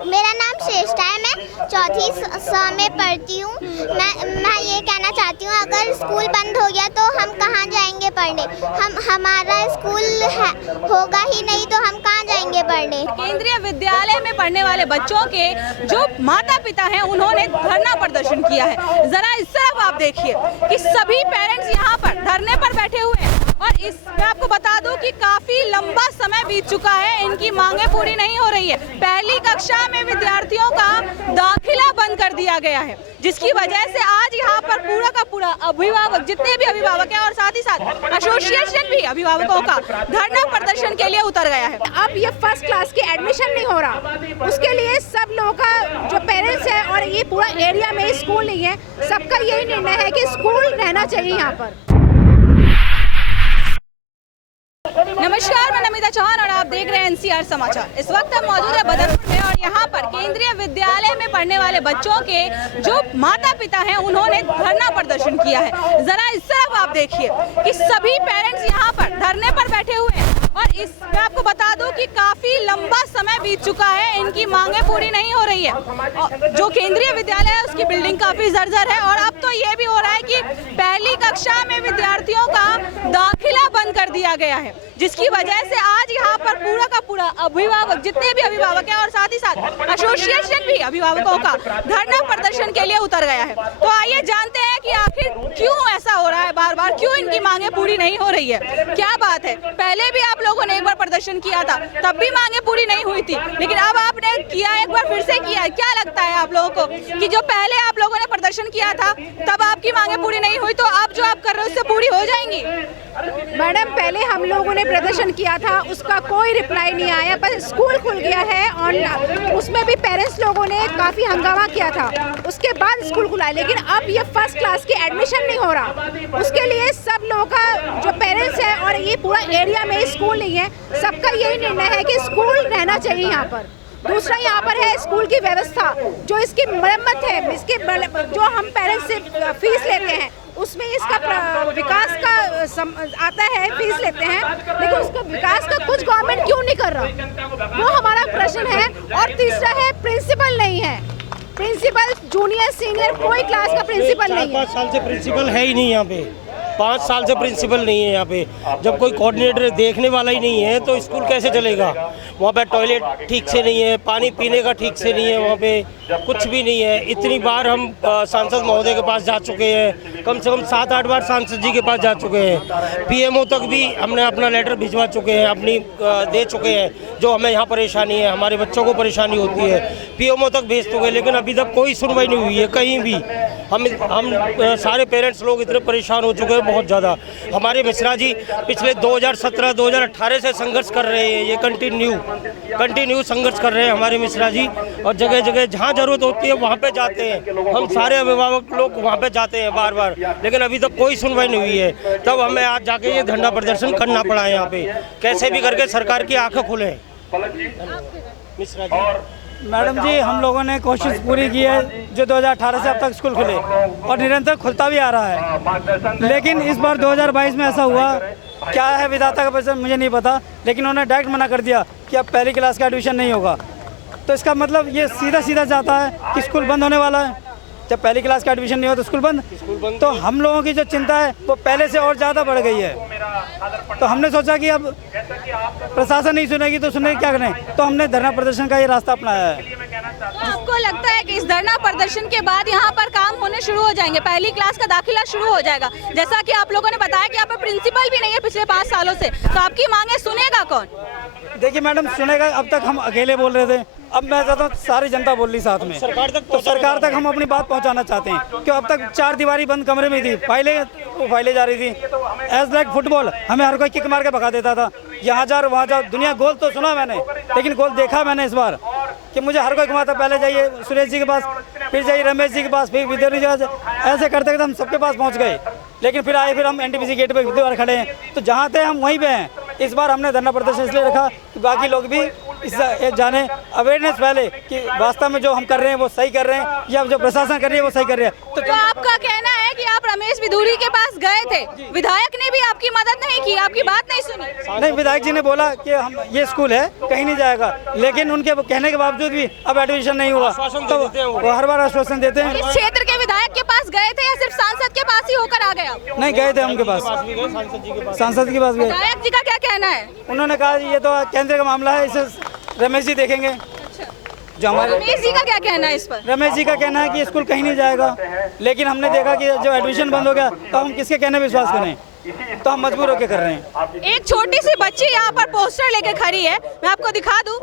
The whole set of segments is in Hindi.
मेरा नाम श्रेष्ठा है। मैं चौथी स में पढ़ती हूँ। मैं ये कहना चाहती हूँ, अगर स्कूल बंद हो गया तो हम कहाँ जाएंगे पढ़ने? हमारा स्कूल होगा ही नहीं तो हम कहाँ जाएंगे पढ़ने? केंद्रीय विद्यालय में पढ़ने वाले बच्चों के जो माता पिता हैं उन्होंने धरना प्रदर्शन किया है। जरा इस तरफ आप देखिए कि सभी पेरेंट्स यहाँ पर धरने पर बैठे हुए हैं और इस मैं आपको बता दूं कि काफी लंबा समय बीत चुका है, इनकी मांगे पूरी नहीं हो रही है। पहली कक्षा में विद्यार्थियों का दाखिला बंद कर दिया गया है, जिसकी वजह से आज यहाँ पर पूरा का पूरा अभिभावक, जितने भी अभिभावक हैं और साथ ही साथ एसोसिएशन भी अभिभावकों का धरना प्रदर्शन के लिए उतर गया है। अब ये फर्स्ट क्लास की एडमिशन नहीं हो रहा, उसके लिए सब लोगों का जो पेरेंट्स है और ये पूरा एरिया में स्कूल नहीं है, सबका यही निर्णय है कि स्कूल रहना चाहिए यहाँ पर। नमस्कार, मैं नमिता चौहान और आप देख रहे हैं एनसीआर समाचार। इस वक्त हम मौजूद है बदरपुर में और यहाँ पर केंद्रीय विद्यालय में पढ़ने वाले बच्चों के जो माता पिता हैं उन्होंने धरना प्रदर्शन किया है। जरा इस तरफ आप देखिए कि सभी पेरेंट्स यहाँ पर धरने पर बैठे हुए हैं और इस मैं आपको बता दूं कि काफी लंबा समय बीत चुका है, इनकी मांगे पूरी नहीं हो रही है। जो केंद्रीय विद्यालय है उसकी बिल्डिंग काफी जर्जर है और अब तो ये भी हो रहा है कि पहली कक्षा में विद्यार्थियों का दाखिला बंद कर दिया गया है, जिसकी वजह से आज यहाँ पर पूरा का पूरा अभिभावक, जितने भी अभिभावक हैं और साथ ही साथ एसोसिएशन भी अभिभावकों का धरना प्रदर्शन के लिए उतर गया है। तो आइए जानते हैं कि आखिर क्यों ऐसा हो रहा है, बार बार क्यों इनकी मांगे पूरी नहीं हो रही है, क्या बात है। पहले भी आप लोगों ने एक बार प्रदर्शन किया था, तब भी मांगे पूरी नहीं हुई थी, लेकिन अब आपने किया, एक बार फिर से किया है। क्या लगता है आप लोगों को कि जो पहले आप लोगों ने प्रदर्शन किया था तब आपकी मांगे पूरी नहीं हुई, तो अब जो आप कर रहे हो उससे पूरी हो जाएंगी? मैडम, पहले हम लोगों ने प्रदर्शन किया था, उसका कोई रिप्लाई नहीं आया, पर स्कूल खुल गया है और उसमें भी पेरेंट्स लोगों ने काफ़ी हंगामा किया था, उसके बाद स्कूल खुला है। लेकिन अब ये फर्स्ट क्लास की एडमिशन नहीं हो रहा, उसके लिए सब लोगों का जो पेरेंट्स है और ये पूरा एरिया में स्कूल नहीं है, सबका यही निर्णय है कि स्कूल रहना चाहिए यहाँ पर। दूसरा यहाँ पर है स्कूल की व्यवस्था, जो इसकी मरम्मत है, इसके जो हम पेरेंट्स से फीस लेते हैं उसमें इसका विकास का आता है, फीस लेते हैं, लेकिन उसका विकास का कुछ गवर्नमेंट क्यों नहीं कर रहा, वो हमारा प्रश्न है। और तीसरा है प्रिंसिपल नहीं है, प्रिंसिपल जूनियर सीनियर कोई क्लास का प्रिंसिपल नहीं है। 5 साल से प्रिंसिपल है ही नहीं यहाँ पे, 5 साल से प्रिंसिपल नहीं है यहाँ पे। जब कोई कोऑर्डिनेटर देखने वाला ही नहीं है तो स्कूल कैसे चलेगा? वहाँ पे टॉयलेट ठीक से नहीं है, पानी पीने का ठीक से नहीं है, वहाँ पे कुछ भी नहीं है। इतनी बार हम सांसद महोदय के पास जा चुके हैं, कम से कम 7-8 बार सांसद जी के पास जा चुके हैं, पीएमओ तक भी हमने अपना लेटर भिजवा चुके हैं, अपनी दे चुके हैं जो हमें यहाँ परेशानी है, हमारे बच्चों को परेशानी होती है, पीएमओ तक भेज चुके हैं, लेकिन अभी तक कोई सुनवाई नहीं हुई है कहीं भी। हम सारे पेरेंट्स लोग इतने परेशान हो चुके हैं बहुत ज़्यादा। हमारे मिश्रा जी पिछले 2017-2018 से संघर्ष कर रहे हैं, ये कंटिन्यू संघर्ष कर रहे हैं हमारे मिश्रा जी, और जगह जगह जहाँ जरूरत होती है वहाँ पे जाते हैं। हम सारे अभिभावक लोग वहाँ पे जाते हैं बार बार, लेकिन अभी तक कोई सुनवाई नहीं हुई है। तब हमें आज जाके ये धरना प्रदर्शन करना पड़ा है यहाँ पे, कैसे भी करके सरकार की आंखें खुले। मिश्रा जी। मैडम जी, हम लोगों ने कोशिश पूरी की है, जो 2018 से अब तक स्कूल खुले और निरंतर खुलता भी आ रहा है, लेकिन इस बार 2022 में ऐसा हुआ, क्या है विधाता का पैसा मुझे नहीं पता, लेकिन उन्होंने डायरेक्ट मना कर दिया कि अब पहली क्लास का एडमिशन नहीं होगा। तो इसका मतलब ये सीधा जाता है कि स्कूल बंद होने वाला है। जब पहली क्लास का एडमिशन नहीं हो तो स्कूल बंद। तो हम लोगों की जो चिंता है वो पहले से और ज़्यादा बढ़ गई है। तो हमने सोचा कि अब प्रशासन नहीं सुनेगी तो सुनेगी क्या करें, तो हमने धरना प्रदर्शन का ये रास्ता अपनाया है। आपको लगता है कि इस धरना प्रदर्शन के बाद यहाँ पर काम होने शुरू हो जाएंगे, पहली क्लास का दाखिला शुरू हो जाएगा? जैसा कि आप लोगों ने बताया कि यहाँ पर प्रिंसिपल भी नहीं है पिछले 5 सालों से, तो आपकी मांगे सुनेगा कौन? देखिए मैडम, सुनेगा। अब तक हम अकेले बोल रहे थे, अब मैं चाहता हूँ सारी जनता बोल रही साथ में, तो सरकार तक हम अपनी बात पहुँचाना चाहते हैं। क्यों अब तक 4 दीवारी बंद कमरे में थी, फाइलें जा रही थी, एज लाइक फुटबॉल हमें हर कोई किक मार के भगा देता था, यहाँ जाओ वहाँ जाओ। दुनिया गोल तो सुना मैंने, लेकिन गोल देखा मैंने इस बार कि मुझे हर कोई घुमाता, पहले जाइए सुरेश जी के पास, फिर जाइए रमेश जी के पास, फिर विद्यार्थी जी के पास, ऐसे करते करते हम सबके पास पहुँच गए। लेकिन फिर आए, फिर हम एनटीपीसी गेट पे बार खड़े हैं, तो जहाँ थे हम वहीं पे हैं। इस बार हमने धरना प्रदर्शन इसलिए रखा कि बाकी लोग भी इस जाने, अवेयरनेस पहले कि वास्तव में जो हम कर रहे हैं वो सही कर रहे हैं या जो प्रशासन कर रही है वो सही कर रहे हैं। तो आपका कहना है कि आप रमेश रमेश बिधूरी के पास गए थे, विधायक ने भी आपकी मदद नहीं की, आपकी बात नहीं सुनी। नहीं, विधायक जी ने बोला कि हम ये स्कूल है कहीं नहीं जाएगा, लेकिन उनके कहने के बावजूद भी अब एडमिशन नहीं हुआ, तो वो हर बार आश्वासन देते हैं। इस क्षेत्र के विधायक के पास गए थे या सिर्फ सांसद के पास ही होकर आ गए आप? नहीं, गए थे उनके पास, सांसद के पास गए। विधायक जी का क्या कहना है? उन्होंने कहा ये तो केंद्र का मामला है, इसे रमेश जी देखेंगे। जो हमारे रमेश जी का क्या कहना है इस पर? रमेश जी का कहना है कि स्कूल कहीं नहीं जाएगा, लेकिन हमने देखा कि जब एडमिशन बंद हो गया तो हम किसके कहने विश्वास करें, तो हम मजबूर होकर कर रहे हैं। एक छोटी सी बच्ची यहाँ पर पोस्टर लेके खड़ी है, मैं आपको दिखा दूं।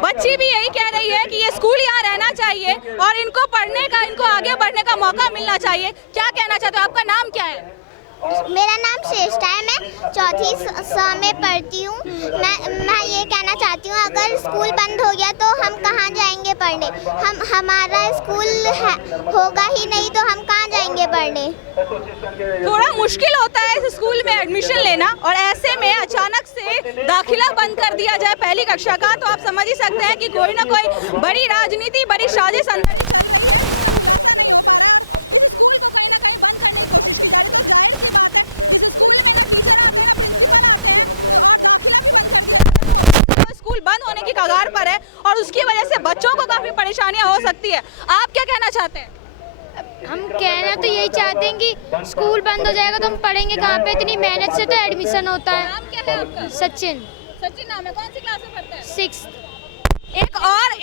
बच्ची भी यही कह रही है कि ये स्कूल यहाँ रहना चाहिए और इनको पढ़ने का, इनको आगे बढ़ने का मौका मिलना चाहिए। क्या कहना चाहते हो? आपका नाम क्या है? मेरा नाम श्रेष्ठा है, मैं चौथी स में पढ़ती हूँ। मैं ये कहना चाहती हूँ, अगर स्कूल बंद हो गया तो हम कहाँ जाएंगे पढ़ने? हमारा स्कूल होगा ही नहीं तो हम कहाँ जाएंगे पढ़ने? थोड़ा मुश्किल होता है इस स्कूल में एडमिशन लेना, और ऐसे में अचानक से दाखिला बंद कर दिया जाए पहली कक्षा का, तो आप समझ ही सकते हैं कि कोई ना कोई बड़ी राजनीति, बड़ी साजिश अंदर। स्कूल बंद होने की कगार पर है और उसकी वजह से बच्चों को काफी परेशानियां हो सकती है। आप क्या कहना चाहते हैं? हम कहना तो यही चाहते हैं कि स्कूल बंद हो जाएगा तो हम पढ़ेंगे कहाँ पे? इतनी मेहनत से तो एडमिशन होता है। नाम क्या है आपका? सचिन। सचिन नाम है, कौन सी क्लास में पढ़ते हैं? 6th।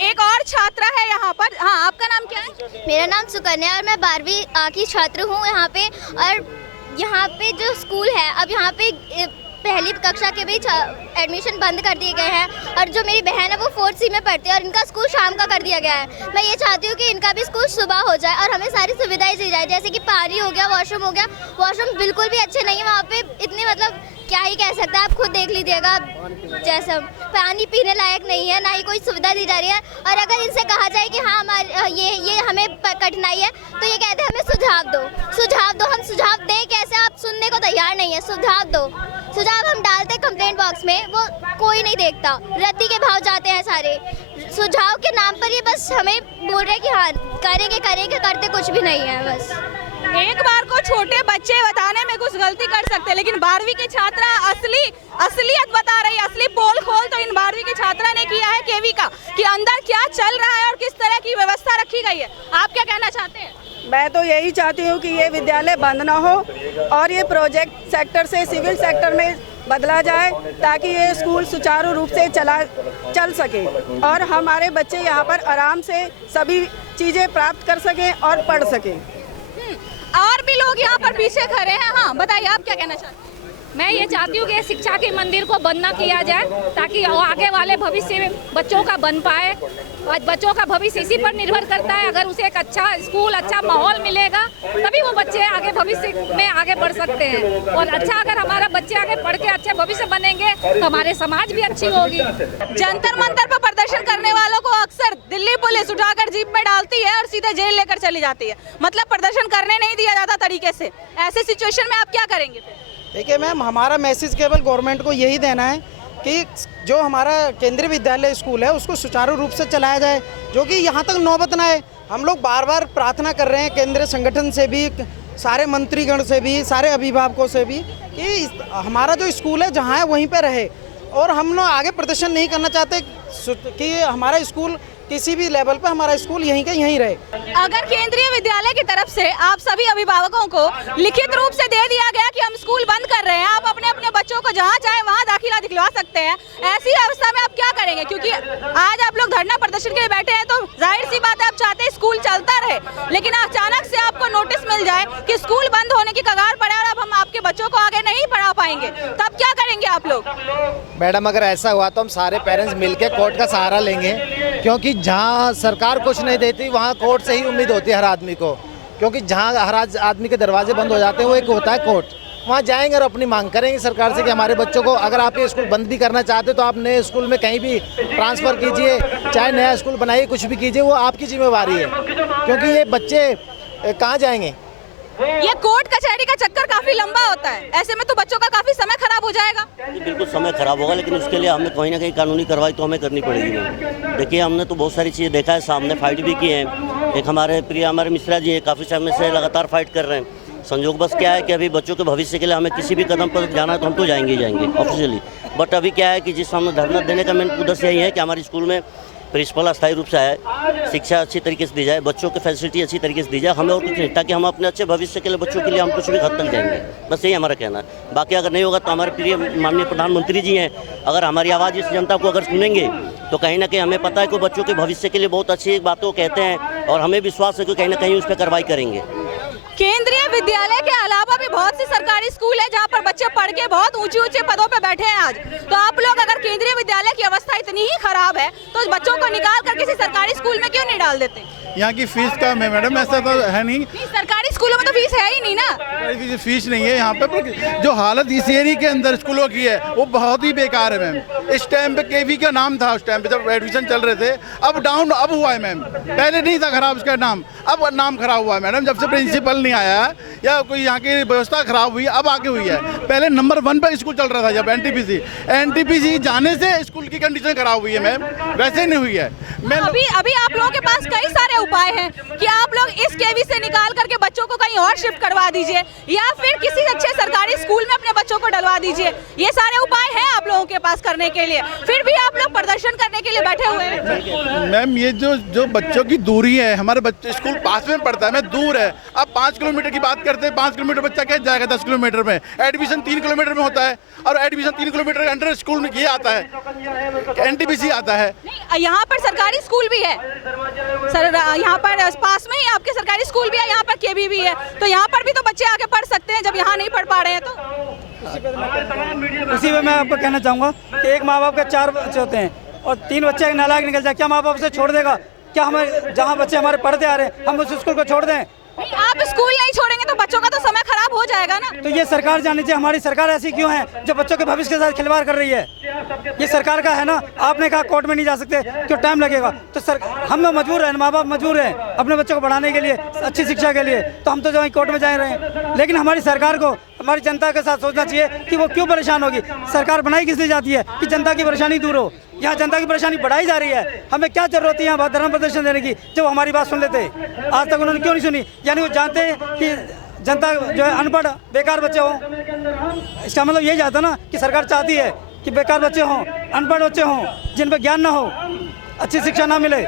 एक और छात्रा है यहाँ पर। हाँ, आपका नाम क्या है? मेरा नाम सुकन्या और मैं 12वीं की छात्र हूँ यहाँ पे। और यहाँ पे जो स्कूल है, अब यहाँ पे पहली कक्षा के भी एडमिशन बंद कर दिए गए हैं, और जो मेरी बहन है वो 4th C में पढ़ती है और इनका स्कूल शाम का कर दिया गया है। मैं ये चाहती हूँ कि इनका भी स्कूल सुबह हो जाए और हमें सारी सुविधाएं दी जाए, जैसे कि पानी हो गया, वॉशरूम हो गया। वॉशरूम बिल्कुल भी अच्छे नहीं है वहाँ पे, इतने मतलब क्या ही कह सकते हैं, आप खुद देख लीजिएगा। जैसा पानी पीने लायक नहीं है, ना ही कोई सुविधा दी जा रही है। और अगर इनसे कहा जाए कि हाँ हमारे ये हमें कठिनाई है, तो ये कहते हैं हमें सुझाव दो, सुझाव दो। हम सुझाव दें कैसे? आप सुनने को तैयार नहीं है। सुझाव दो, सुझाव हम डालते कंप्लेंट बॉक्स में, वो कोई नहीं देखता, रद्दी के भाव जाते हैं सारे। सुझाव के नाम पर ये बस हमें बोल रहे हैं कि हाँ करेंगे करेंगे, करते कुछ भी नहीं है। बस एक बार को छोटे बच्चे बताने में कुछ गलती कर सकते हैं, लेकिन 12वीं की छात्रा असलियत बता रही है। असली पोल खोल तो इन 12वीं की छात्रा ने किया है केवी का, कि अंदर क्या चल रहा है और किस तरह की व्यवस्था रखी गई है। आप क्या कहना चाहते हैं? मैं तो यही चाहती हूँ कि ये विद्यालय बंद ना हो और ये प्रोजेक्ट सेक्टर से सिविल सेक्टर में बदला जाए, ताकि ये स्कूल सुचारू रूप से चल सके और हमारे बच्चे यहाँ पर आराम से सभी चीज़ें प्राप्त कर सकें और पढ़ सकें। और भी लोग यहाँ पर पीछे खड़े हैं। हाँ, बताइए आप क्या कहना चाहते हैं? मैं ये चाहती हूँ कि शिक्षा के मंदिर को बंद ना किया जाए, ताकि आगे वाले भविष्य में बच्चों का बन पाए। और बच्चों का भविष्य इसी पर निर्भर करता है। अगर उसे एक अच्छा स्कूल, अच्छा माहौल मिलेगा, तभी वो बच्चे आगे भविष्य में आगे बढ़ सकते हैं। और अच्छा, अगर हमारा बच्चे आगे पढ़ के अच्छे भविष्य बनेंगे तो हमारे समाज भी अच्छी होगी। जंतर मंतर पर प्रदर्शन करने वालों को अक्सर दिल्ली पुलिस उठाकर जीप में डालती है और सीधे जेल लेकर चली जाती है। मतलब प्रदर्शन करने नहीं दिया जाता तरीके से। ऐसे सिचुएशन में आप क्या करेंगे? देखिए मैम, हमारा मैसेज केवल गवर्नमेंट को यही देना है कि जो हमारा केंद्रीय विद्यालय स्कूल है उसको सुचारू रूप से चलाया जाए, जो कि यहाँ तक नौबत ना आए। हम लोग बार बार प्रार्थना कर रहे हैं केंद्रीय संगठन से भी, सारे मंत्रीगण से भी, सारे अभिभावकों से भी, कि हमारा जो स्कूल है जहाँ है वहीं पे रहे। और हम लोग आगे प्रदर्शन नहीं करना चाहते कि हमारा स्कूल किसी भी लेवल पर, हमारा स्कूल यहीं का यहीं रहे। अगर केंद्रीय विद्यालय की तरफ से आप सभी अभिभावकों को लिखित रूप से दे दिया गया कि हम स्कूल बंद कर रहे हैं, आप अपने अपने बच्चों को जहां चाहे वहां दाखिला दिलवा सकते हैं, ऐसी अवस्था में आप क्या करेंगे? क्योंकि आज आप लोग धरना प्रदर्शन के लिए बैठे हैं, तो जाहिर सी बात है आप चाहते हैं स्कूल चलता रहे, लेकिन अचानक से आपको नोटिस मिल जाए कि स्कूल बंद होने की कगार पर है और अब हम आपके बच्चों को आगे नहीं पढ़ा पाएंगे, तब क्या करेंगे आप लोग? मैडम, अगर ऐसा हुआ तो हम सारे पेरेंट्स मिलकर कोर्ट का सहारा लेंगे, क्योंकि जहाँ सरकार कुछ नहीं देती वहाँ कोर्ट से ही उम्मीद होती है हर आदमी को। क्योंकि जहाँ हर आदमी के दरवाजे बंद हो जाते हैं, वो एक होता है कोर्ट। वहाँ जाएंगे और अपनी मांग करेंगे सरकार से कि हमारे बच्चों को, अगर आप ये स्कूल बंद भी करना चाहते तो आप नए स्कूल में कहीं भी ट्रांसफ़र कीजिए, चाहे नया स्कूल बनाइए, कुछ भी कीजिए, वो आपकी जिम्मेवारी है। क्योंकि ये बच्चे कहाँ जाएंगे? ये कोर्ट कचहरी का चक्कर काफी लंबा होता है, ऐसे में तो बच्चों का काफी समय खराब हो जाएगा। बिल्कुल समय खराब होगा, लेकिन उसके लिए हमें कहीं ना कहीं कानूनी कार्रवाई तो हमें करनी पड़ेगी। देखिए, हमने तो बहुत सारी चीज़ें देखा है, सामने फाइट भी की है। एक हमारे प्रिय हमारे मिश्रा जी हैं, काफ़ी समय से लगातार फाइट कर रहे हैं। संयोग बस क्या है कि अभी बच्चों के भविष्य के लिए हमें किसी भी कदम पर जाना है तो हम तो जाएंगे ही जाएंगे ऑफिशियली। बट अभी क्या है कि जिस हम धरना देने का मेन उद्देश्य यही है कि हमारे स्कूल में प्रिंसिपल अस्थायी रूप से आए, शिक्षा अच्छी तरीके से दी जाए, बच्चों की फैसिलिटी अच्छी तरीके से दी जाए, हमें और कुछ नहीं, ताकि हम अपने अच्छे भविष्य के लिए बच्चों के लिए हम कुछ भी हद तक जाएंगे। बस यही हमारा कहना है। बाकी अगर नहीं होगा तो हमारे प्रिय माननीय प्रधानमंत्री जी हैं, अगर हमारी आवाज़ इस जनता को अगर सुनेंगे तो कहीं ना कहीं हमें पता है कि बच्चों के भविष्य के लिए बहुत अच्छी बातों कहते हैं और हमें विश्वास है कि कहीं ना कहीं उस पर कार्रवाई करेंगे। केंद्रीय विद्यालय के अलावा भी बहुत सी सरकारी स्कूल है जहां पर बच्चे पढ़ के बहुत ऊंचे ऊंचे पदों पे बैठे हैं आज। तो आप लोग अगर केंद्रीय विद्यालय की अवस्था इतनी ही खराब है तो बच्चों को निकाल कर किसी सरकारी स्कूल में क्यों नहीं डाल देते? यहाँ की फीस कम है मैडम, ऐसा तो है नहीं। सरकारी स्कूलों में तो फीस है ही नहीं ना। फीस नहीं है यहाँ पे, पर जो हालत इस एरिया के अंदर स्कूलों की है वो बहुत ही बेकार है मैम। इस टाइम पे केवी का नाम था, उस टाइम पे जब एडमिशन चल रहे थे, अब डाउन अब हुआ है मैम। पहले नहीं था खराब उसका नाम, अब नाम खराब हुआ है मैडम। जब से प्रिंसिपल नहीं आया या कोई यहाँ की व्यवस्था खराब हुई, अब आगे हुई है। पहले नंबर 1 पर स्कूल चल रहा था जब एनटीपीसी जाने से स्कूल की कंडीशन खराब हुई है मैम, वैसे नहीं हुई है। अभी आप लोगों के पास कई सारे उपाय हैं कि आप लोग इस केवी से निकाल करके बच्चों को कहीं और शिफ्ट करवा दीजिए या फिर किसी अच्छे सरकारी स्कूल में अपने बच्चों को डलवा दीजिए। ये सारे उपाय हैं आप लोगों के पास करने के लिए, फिर भी आप लोग प्रदर्शन करने के लिए बैठे हुए हैं। मैम ये जो बच्चों की दूरी है, हमारे बच्चे स्कूल पास में पड़ता है, मैं दूर है। अब 5 किलोमीटर की बात करते हैं, 5 किलोमीटर बच्चा कैसे जाएगा 10 किलोमीटर में? एडमिशन 3 किलोमीटर में होता है और एडमिशन 3 किलोमीटर के अंडर स्कूल में ये आता है, एनटीपीसी आता है। यहाँ पर सरकारी स्कूल भी है सर, यहाँ पर पास में ही आपके सरकारी स्कूल भी है, यहाँ पर केवी भी है, तो यहाँ पर भी तो बच्चे आके पढ़ सकते हैं जब यहाँ नहीं पढ़ पा रहे हैं। तो उसी में मैं आपको कहना चाहूँगा कि एक माँ बाप के 4 बच्चे होते हैं और 3 बच्चे नालायक निकल जाए, क्या माँ बाप उसे छोड़ देगा? क्या हमें जहाँ बच्चे हमारे पढ़ते आ रहे हैं हम उस स्कूल को छोड़ दें? नहीं, आप स्कूल नहीं छोड़ेंगे तो बच्चों का तो समय खराब हो जाएगा ना। तो ये सरकार जानी चाहिए, हमारी सरकार ऐसी क्यों है जो बच्चों के भविष्य के साथ खिलवाड़ कर रही है? ये सरकार का है ना। आपने कहा कोर्ट में नहीं जा सकते, क्यों टाइम लगेगा? तो सर हम लोग मजबूर हैं, माँ बाप मजबूर हैं अपने बच्चों को पढ़ाने के लिए, अच्छी शिक्षा के लिए, तो हम तो जो कोर्ट में जा रहे हैं। लेकिन हमारी सरकार को हमारी जनता के साथ सोचना चाहिए कि वो क्यों परेशान होगी। सरकार बनाई किस लिए जाती है? कि जनता की परेशानी दूर हो। यहाँ जनता की परेशानी बढ़ाई जा रही है, हमें क्या जरूरत है यहाँ धरना प्रदर्शन देने की जब हमारी बात सुन लेते? आज तक उन्होंने क्यों नहीं सुनी? यानी वो जानते हैं कि जनता जो है अनपढ़ बेकार बच्चे हों। इसका मतलब यही जाता ना कि सरकार चाहती है कि बेकार बच्चे हों, अनपढ़ बच्चे हों, जिन पर ज्ञान ना हो, अच्छी शिक्षा ना मिले।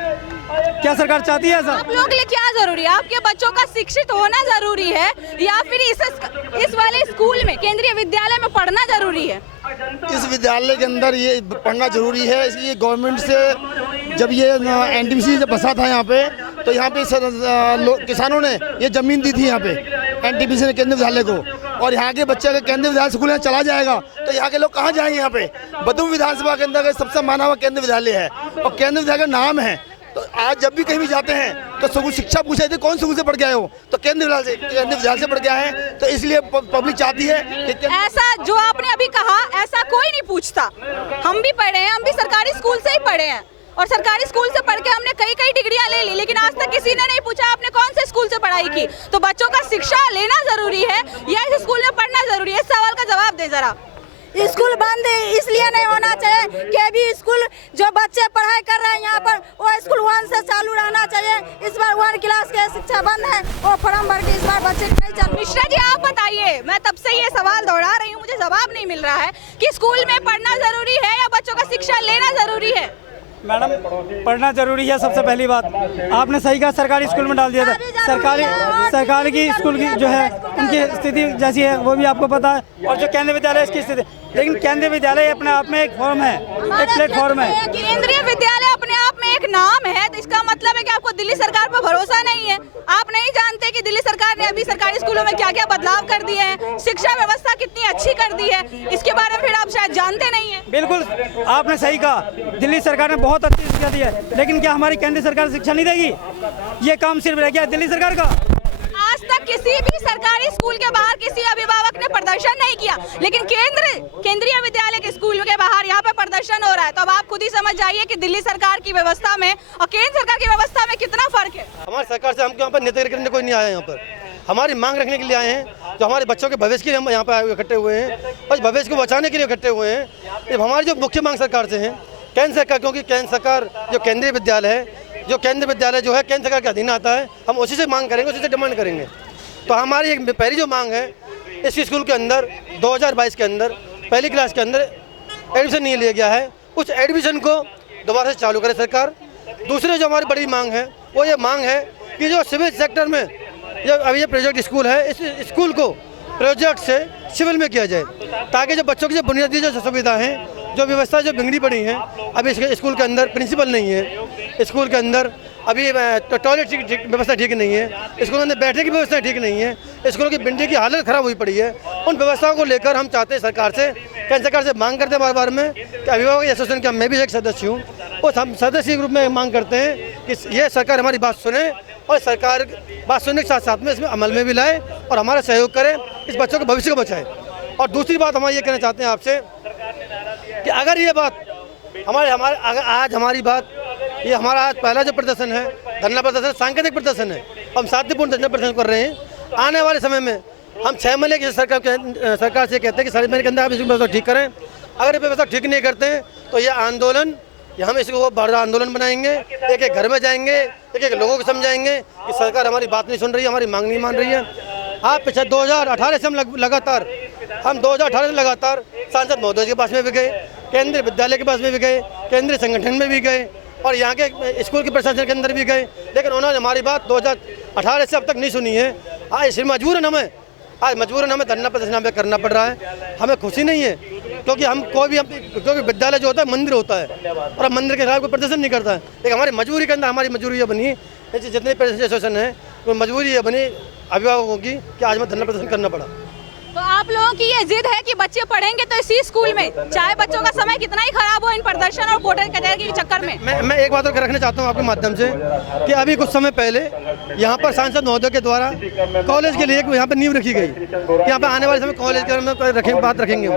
क्या सरकार चाहती है ऐसा? आप लोगों के लिए क्या जरूरी है? आपके बच्चों का शिक्षित होना जरूरी है या फिर इस वाले स्कूल में केंद्रीय विद्यालय में पढ़ना जरूरी है? इस विद्यालय के अंदर ये पढ़ना जरूरी है। इसलिए गवर्नमेंट से जब ये एनटीपीसी जब बसा था यहाँ पे, तो यहाँ पे किसानों ने ये जमीन दी थी यहाँ पे एनटीपीसी ने केंद्रीय विद्यालय को, और यहाँ के बच्चे अगर केंद्रीय विद्यालय स्कूल में चला जाएगा तो यहाँ के लोग कहाँ जाएंगे? यहाँ पे बदूम विधानसभा के अंदर सबसे माना हुआ केंद्रीय विद्यालय है और केंद्रीय विद्यालय का नाम है। तो आज जब भी कहीं भी जाते हैं तो स्कूल शिक्षा पूछा जाती है, कौन स्कूल से पढ़ के आए हो? तो केंद्रीय विद्यालय से पढ़ के आए हैं। तो इसलिए पब्लिक चाहती है कि ऐसा जो आपने अभी कहा ऐसा कोई नहीं पूछता। हम भी पढ़े हैं, हम भी सरकारी स्कूल से ही पढ़े हैं और सरकारी स्कूल से पढ़ के हमने कई डिग्रियां ले ली, लेकिन आज तक किसी ने नहीं पूछा आपने कौन से स्कूल से पढ़ाई की। तो बच्चों का शिक्षा लेना जरूरी है या इस स्कूल में पढ़ना जरूरी है? इस सवाल का जवाब दे जरा। स्कूल बंद इसलिए नहीं होना चाहिए कि अभी स्कूल जो बच्चे पढ़ाई कर रहे हैं यहाँ पर वो स्कूल 1 से चालू रहना चाहिए। इस बार 1 क्लास के शिक्षा बंद है, वो फॉर्म भर के इस बार बच्चे नहीं चालू। मिश्रा जी आप बताइए, मैं तब से ये सवाल दोहरा रही हूँ, मुझे जवाब नहीं मिल रहा है कि स्कूल में पढ़ना जरूरी है या बच्चों का शिक्षा लेना जरूरी है? मैडम पढ़ना जरूरी है। सबसे पहली बात आपने सही कहा, सरकारी स्कूल में डाल दिया था। सरकारी की स्कूल की जो है उनकी स्थिति जैसी है वो भी आपको पता है, और जो केंद्रीय विद्यालय इसकी स्थिति, लेकिन केंद्रीय विद्यालय अपने आप में एक फॉर्म है, एक प्लेटफॉर्म है। केंद्रीय विद्यालय अपने आप में एक नाम है, तो इसका मतलब है कि आपको दिल्ली सरकार पर भरोसा नहीं है। आप नहीं जानते कि दिल्ली सरकार ने अभी सरकारी स्कूलों में क्या क्या बदलाव कर दिए हैं, शिक्षा व्यवस्था कितनी अच्छी कर दी है, इसके बारे में फिर आप शायद जानते नहीं है। बिल्कुल आपने सही कहा, दिल्ली सरकार ने बहुत अच्छी शिक्षा दी है, लेकिन क्या हमारी केंद्रीय सरकार शिक्षा नहीं देगी? ये काम सिर्फ रह गया दिल्ली सरकार का। आज तक किसी भी सरकारी स्कूल के बाहर किसी अभिभावक ने प्रदर्शन नहीं किया, लेकिन केंद्रीय विद्यालय के स्कूल के बाहर यहाँ पे प्रदर्शन हो रहा है। तो अब आप खुद ही समझ जाइए कि दिल्ली सरकार की व्यवस्था में और केंद्र सरकार की व्यवस्था में कितना फर्क है। हमारी सरकार से हमको यहाँ पर नेतागिरी करने कोई नहीं आया, यहाँ पर हमारी मांग रखने के लिए आए हैं, जो हमारे बच्चों के भविष्य के लिए हम यहाँ पर इकट्ठे हुए हैं और भविष्य को बचाने के लिए इकट्ठे हुए हैं। ये हमारी जो मुख्य मांग सरकार से है, केंद्र सरकार, क्योंकि केंद्र सरकार जो केंद्रीय विद्यालय है, जो केंद्रीय विद्यालय जो है केंद्र सरकार के अधीन आता है, हम उसी से मांग करेंगे, उसी से डिमांड करेंगे। तो हमारी एक पहली जो मांग है, इस स्कूल के अंदर 2022 के अंदर पहली क्लास के अंदर एडमिशन नहीं लिया गया है, उस एडमिशन को दोबारा से चालू करे सरकार। दूसरी जो हमारी बड़ी मांग है वो ये मांग है कि जो सिविल सेक्टर में अभी ये प्रोजेक्ट स्कूल है, इस स्कूल को प्रोजेक्ट से सिविल में किया जाए, ताकि जो बच्चों की जो बुनियादी जो सुविधा हैं, जो व्यवस्था जो बिगड़ी पड़ी हैं, अभी स्कूल के अंदर प्रिंसिपल नहीं है, स्कूल के अंदर अभी टॉयलेट की व्यवस्था ठीक नहीं है, स्कूलों में बैठने की व्यवस्था ठीक नहीं है, स्कूलों की बिल्डिंग की हालत ख़राब हुई पड़ी है। उन व्यवस्थाओं को लेकर हम चाहते हैं सरकार से, केंद्र सरकार से मांग करते हैं बार बार में कि अभिभावक एसोसिएशन का मैं भी एक सदस्य हूँ, उस हम सदस्य के रूप में मांग करते हैं कि ये सरकार हमारी बात सुने और सरकार बात सुनने के साथ साथ में इसमें अमल में भी लाए और हमारा सहयोग करे, इस बच्चों के भविष्य को बचाए। और दूसरी बात हम ये कहना चाहते हैं आपसे कि अगर ये बात आज हमारी बात, ये हमारा आज पहला जो प्रदर्शन है, धरना प्रदर्शन, सांकेतिक प्रदर्शन है, हम शांतिपूर्ण धरना प्रदर्शन कर रहे हैं। आने वाले समय में हम 6 महीने की सरकार से कहते हैं कि 6 महीने के अंदर आप इसकी व्यवस्था ठीक करें। अगर ये व्यवस्था ठीक नहीं करते हैं तो ये आंदोलन, हम इसको बड़ा आंदोलन बनाएंगे, एक एक घर में जाएंगे, एक एक लोगों को समझाएंगे कि सरकार हमारी बात नहीं सुन रही है, हमारी मांग नहीं मान रही है। आप पिछले 2018 से हम लगातार 2018 से लगातार सांसद महोदय के पास में भी गए, केंद्रीय विद्यालय के पास में भी गए, केंद्रीय संगठन में भी गए और यहाँ के स्कूल के प्रशासन के अंदर भी गए, लेकिन उन्होंने हमारी बात 2018 से अब तक नहीं सुनी है। आज मजबूरन हमें धरना प्रदर्शन हमें करना पड़ रहा है। हमें खुशी नहीं है क्योंकि क्योंकि विद्यालय जो होता है मंदिर होता है और हम मंदिर के खिलाफ कोई प्रदर्शन नहीं करता है, लेकिन हमारी मजबूरी के अंदर हमारी मजबूरी ये बनी, जितने पेरेंट्स एसोसिएशन है तो मजबूरी ये बनी अभिभावकों की कि आज हमें धरना प्रदर्शन करना पड़ा। तो आप लोगों की ये जिद है कि बच्चे पढ़ेंगे तो इसी स्कूल में, चाहे बच्चों का समय कितना ही खराब हो इन प्रदर्शन और कोर्ट कचहरी के चक्कर में। मैं एक बात और रखना चाहता हूँ आपके माध्यम से कि अभी कुछ समय पहले यहाँ पर सांसद महोदय के द्वारा कॉलेज के लिए यहाँ पर नींव रखी गई, यहाँ पर आने वाले समय कॉलेज के बात रखेंगे।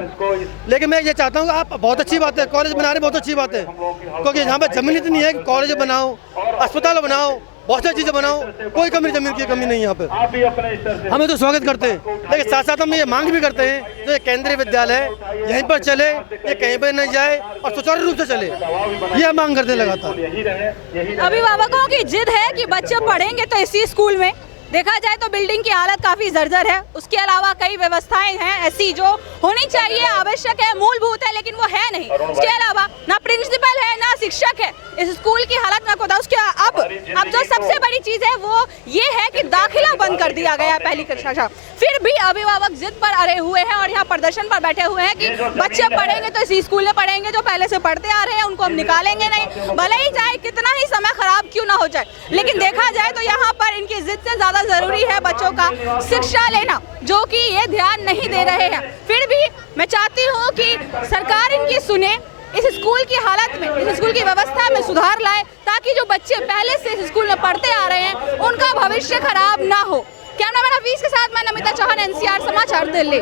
लेकिन मैं ये चाहता हूँ कि आप बहुत अच्छी बात है, कॉलेज बना रहे बहुत अच्छी बात है, क्योंकि यहाँ पर जमीन इतनी है कि कॉलेज बनाओ, अस्पताल बनाओ, बहुत सारी चीज़ें बनाओ, कोई जमीन की कमी नहीं यहाँ पर। हमें तो स्वागत करते हैं, लेकिन साथ साथ हम ये मांग भी करते हैं जो केंद्रीय विद्यालय यहीं पर चले, ये कहीं पर नहीं जाए और सुचारू रूप से चले, ये मांग करते लगातार। अभिभावकों की जिद है कि बच्चे पढ़ेंगे तो इसी स्कूल में। देखा जाए तो बिल्डिंग की हालत काफ़ी जर्जर है, उसके अलावा कई व्यवस्थाएं हैं ऐसी जो होनी चाहिए, आवश्यक है, मूलभूत है, लेकिन वो है नहीं। उसके अलावा ना प्रिंसिपल है ना शिक्षक है, इस स्कूल की हालत में खुदा। उसके अब जो सबसे बड़ी चीज़ है वो ये है कि दाखिला बंद कर दिया गया है पहली कक्षा। फिर भी अभिभावक जिद पर अड़े हुए हैं और यहाँ प्रदर्शन पर बैठे हुए हैं कि बच्चे पढ़ेंगे तो इसी स्कूल में पढ़ेंगे, जो पहले से पढ़ते आ रहे हैं उनको हम निकालेंगे नहीं, भले ही चाहे कितना ही समय खराब क्यों ना हो जाए। लेकिन देखा जाए तो यहाँ पर इनकी जिद से ज़्यादा जरूरी है बच्चों का शिक्षा लेना, जो कि ये ध्यान नहीं दे रहे हैं। फिर भी मैं चाहती हूँ कि सरकार इनकी सुने, इस स्कूल की हालत में, इस स्कूल की व्यवस्था में सुधार लाए, ताकि जो बच्चे पहले से इस स्कूल में पढ़ते आ रहे हैं उनका भविष्य खराब ना हो। कैमरामैन हफीज के साथ मैं नमिता चौहान, NCR समाचार, दिल्ली।